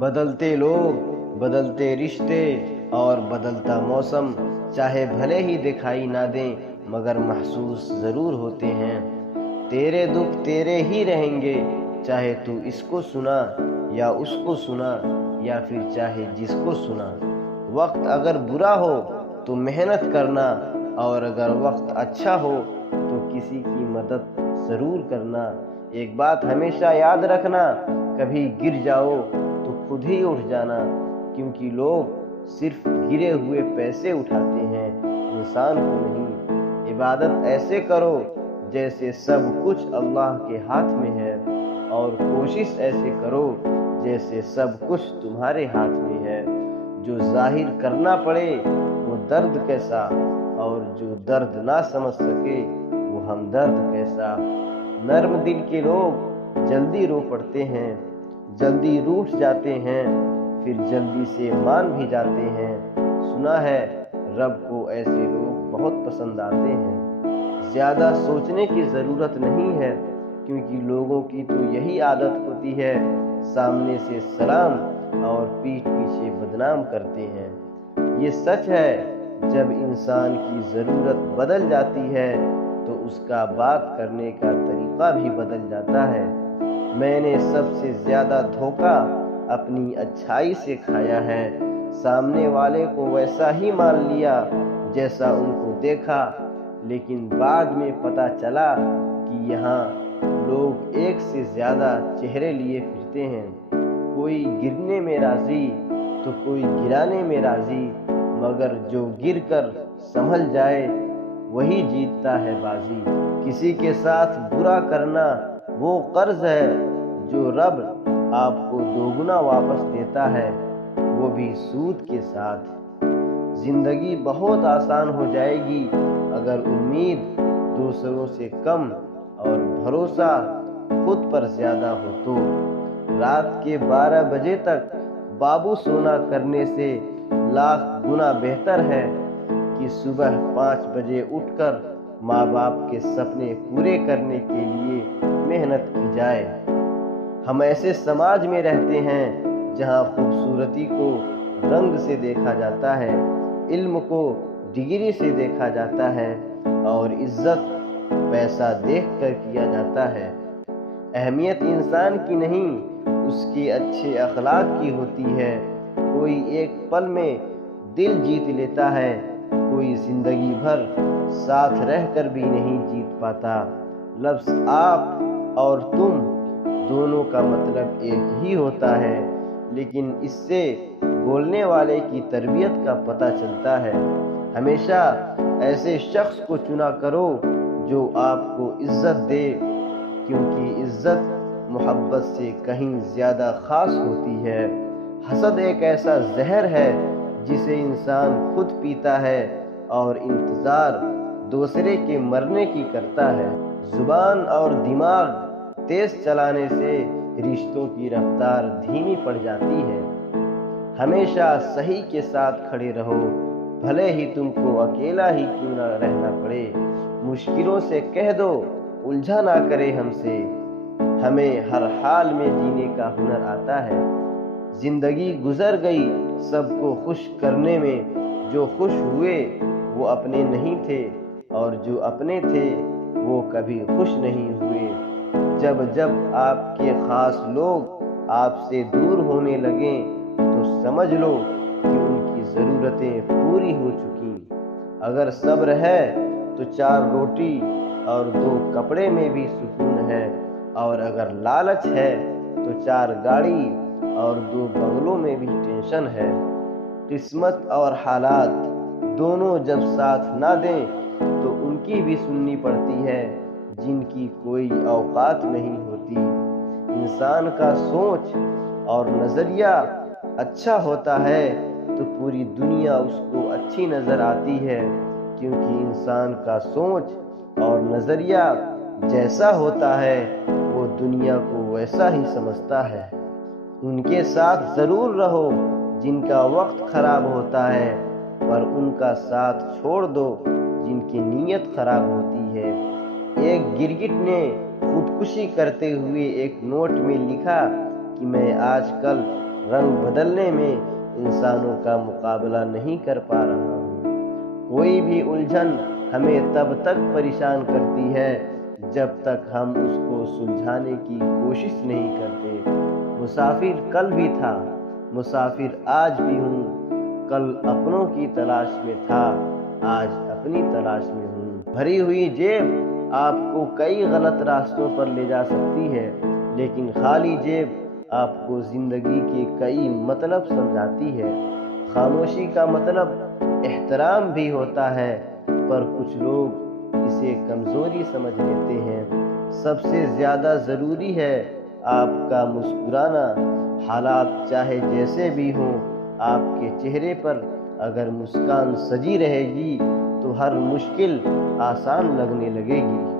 بدلتے لوگ، بدلتے رشتے اور بدلتا موسم چاہے بھلے ہی دکھائی نہ دیں مگر محسوس ضرور ہوتے ہیں۔ تیرے دکھ تیرے ہی رہیں گے، چاہے تو اس کو سنا یا اس کو سنا یا پھر چاہے جس کو سنا۔ وقت اگر برا ہو تو محنت کرنا، اور اگر وقت اچھا ہو تو کسی کی مدد ضرور کرنا۔ ایک بات ہمیشہ یاد رکھنا، کبھی گر جاؤ تو خود ہی اٹھ جانا، کیونکہ لوگ صرف گرے ہوئے پیسے اٹھاتے ہیں، انسان کو نہیں۔ عبادت ایسے کرو جیسے سب کچھ اللہ کے ہاتھ میں ہے، اور کوشش ایسے کرو جیسے سب کچھ تمہارے ہاتھ میں ہے۔ جو ظاہر کرنا پڑے وہ درد کیسا، اور جو درد نہ سمجھ سکے وہ ہمدرد کیسا۔ نرم دل کے لوگ جلدی رو پڑتے ہیں، جلدی روٹھ جاتے ہیں، پھر جلدی سے مان بھی جاتے ہیں۔ سنا ہے رب کو ایسے لوگ بہت پسند آتے ہیں۔ زیادہ سوچنے کی ضرورت نہیں ہے، کیونکہ لوگوں کی تو یہی عادت ہوتی ہے، سامنے سے سلام اور پیٹھ پیچھے بدنام کرتے ہیں۔ یہ سچ ہے، جب انسان کی ضرورت بدل جاتی ہے تو اس کا بات کرنے کا طریقہ بھی بدل جاتا ہے۔ میں نے سب سے زیادہ دھوکہ اپنی اچھائی سے کھایا ہے، سامنے والے کو ویسا ہی مان لیا جیسا ان کو دیکھا، لیکن بعد میں پتہ چلا کہ یہاں لوگ ایک سے زیادہ چہرے لیے پھرتے ہیں۔ کوئی گرنے میں راضی تو کوئی گرانے میں راضی، مگر جو گر کر سنبھل جائے وہی جیتتا ہے بازی۔ کسی کے ساتھ برا کرنا وہ قرض ہے جو رب آپ کو دوگنا واپس دیتا ہے، وہ بھی سود کے ساتھ۔ زندگی بہت آسان ہو جائے گی اگر امید دوسروں سے کم اور بھروسہ خود پر زیادہ ہو تو۔ رات کے 12 بجے تک بابو سونا کرنے سے لاکھ گنا بہتر ہے کہ صبح 5 بجے اٹھ کر ماں باپ کے سپنے پورے کرنے کے لیے محنت کی جائے۔ ہم ایسے سماج میں رہتے ہیں جہاں خوبصورتی کو رنگ سے دیکھا جاتا ہے، علم کو ڈگری سے دیکھا جاتا ہے، اور عزت پیسہ دیکھ کر کیا جاتا ہے۔ اہمیت انسان کی نہیں، اس کے اچھے اخلاق کی ہوتی ہے۔ کوئی ایک پل میں دل جیت لیتا ہے، کوئی زندگی بھر ساتھ رہ کر بھی نہیں جیت پاتا۔ لفظ آپ اور تم دونوں کا مطلب ایک ہی ہوتا ہے، لیکن اس سے بولنے والے کی تربیت کا پتہ چلتا ہے۔ ہمیشہ ایسے شخص کو چنا کرو جو آپ کو عزت دے، کیونکہ عزت محبت سے کہیں زیادہ خاص ہوتی ہے۔ حسد ایک ایسا زہر ہے جسے انسان خود پیتا ہے اور انتظار دوسرے کے مرنے کی کرتا ہے۔ زبان اور دماغ تیز چلانے سے رشتوں کی رفتار دھیمی پڑ جاتی ہے۔ ہمیشہ صحیح کے ساتھ کھڑے رہو، بھلے ہی تم کو اکیلا ہی کیوں نہ رہنا پڑے۔ مشکلوں سے کہہ دو الجھا نہ کرے ہم سے، ہمیں ہر حال میں جینے کا ہنر آتا ہے۔ زندگی گزر گئی سب کو خوش کرنے میں، جو خوش ہوئے وہ اپنے نہیں تھے، اور جو اپنے تھے وہ کبھی خوش نہیں ہوئے۔ جب جب آپ کے خاص لوگ آپ سے دور ہونے لگیں تو سمجھ لو کہ ان کی ضرورتیں پوری ہو چکی۔ اگر صبر ہے تو 4 روٹی اور 2 کپڑے میں بھی سکون ہے، اور اگر لالچ ہے تو 4 گاڑی اور 2 بنگلوں میں بھی ٹینشن ہے۔ قسمت اور حالات دونوں جب ساتھ نہ دیں تو ان کی بھی سننی پڑتی ہے جن کی کوئی اوقات نہیں ہوتی۔ انسان کا سوچ اور نظریہ اچھا ہوتا ہے تو پوری دنیا اس کو اچھی نظر آتی ہے، کیونکہ انسان کا سوچ اور نظریہ جیسا ہوتا ہے وہ دنیا کو ویسا ہی سمجھتا ہے۔ ان کے ساتھ ضرور رہو جن کا وقت خراب ہوتا ہے، پر ان کا ساتھ چھوڑ دو جن کی نیت خراب ہوتی ہے۔ ایک گرگٹ نے خودکشی کرتے ہوئے ایک نوٹ میں لکھا کہ میں آج کل رنگ بدلنے میں انسانوں کا مقابلہ نہیں کر پا رہا ہوں۔ کوئی بھی الجھن ہمیں تب تک پریشان کرتی ہے جب تک ہم اس کو سلجھانے کی کوشش نہیں کرتے۔ مسافر کل بھی تھا، مسافر آج بھی ہوں، کل اپنوں کی تلاش میں تھا، آج اپنی تلاش میں ہوں۔ بھری ہوئی جیب آپ کو کئی غلط راستوں پر لے جا سکتی ہے، لیکن خالی جیب آپ کو زندگی کے کئی مطلب سمجھاتی ہے۔ خاموشی کا مطلب احترام بھی ہوتا ہے، پر کچھ لوگ اسے کمزوری سمجھ لیتے ہیں۔ سب سے زیادہ ضروری ہے آپ کا مسکرانا۔ حالات چاہے جیسے بھی ہوں، آپ کے چہرے پر اگر مسکان سجی رہے گی تو ہر مشکل آسان لگنے لگے گی۔